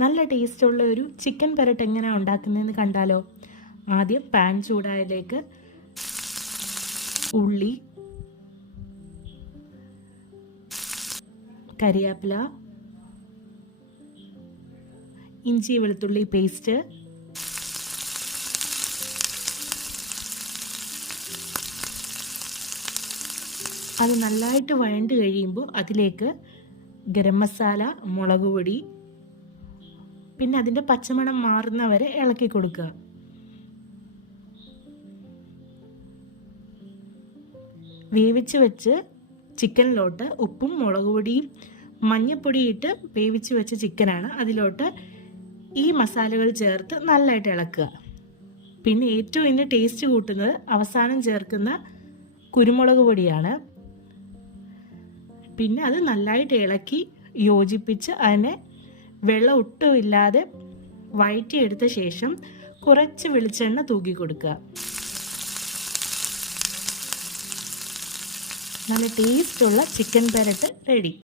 നല്ല ടേസ്റ്റുള്ള ഒരു ചിക്കൻ പെരട്ട് എങ്ങനെയാണ് ഉണ്ടാക്കുന്നതെന്ന് കണ്ടാലോ. ആദ്യം പാൻ ചൂടായതിലേക്ക് ഉള്ളി, കരിവേപ്പില, ഇഞ്ചി വെളുത്തുള്ളി പേസ്റ്റ്, അത് നല്ലതായിട്ട് വഴണ്ട് കഴിയുമ്പോൾ അതിലേക്ക് ഗരം മസാല, മുളക് പൊടി, പിന്നെ അതിൻ്റെ പച്ചമണം മാറുന്നവരെ ഇളക്കി കൊടുക്കുക. വേവിച്ച് വെച്ച് ചിക്കനിലോട്ട് ഉപ്പും മുളക് പൊടിയും മഞ്ഞൾപ്പൊടിയും ഇട്ട് വേവിച്ച് വെച്ച ചിക്കനാണ്. അതിലോട്ട് ഈ മസാലകൾ ചേർത്ത് നല്ലതായിട്ട് ഇളക്കുക. പിന്നെ ഏറ്റവും ഇതിന് ടേസ്റ്റ് കൂട്ടുന്നത് അവസാനം ചേർക്കുന്ന കുരുമുളക് പൊടിയാണ്. പിന്നെ അത് നല്ലതായിട്ട് ഇളക്കി യോജിപ്പിച്ച് അതിനെ വെള്ളം ഒട്ടുമില്ലാതെ വഴറ്റിയെടുത്ത ശേഷം കുറച്ച് വെളിച്ചെണ്ണ തൂക്കി കൊടുക്കുക. നല്ല ടേസ്റ്റുള്ള ചിക്കൻ പെരട്ട് റെഡി.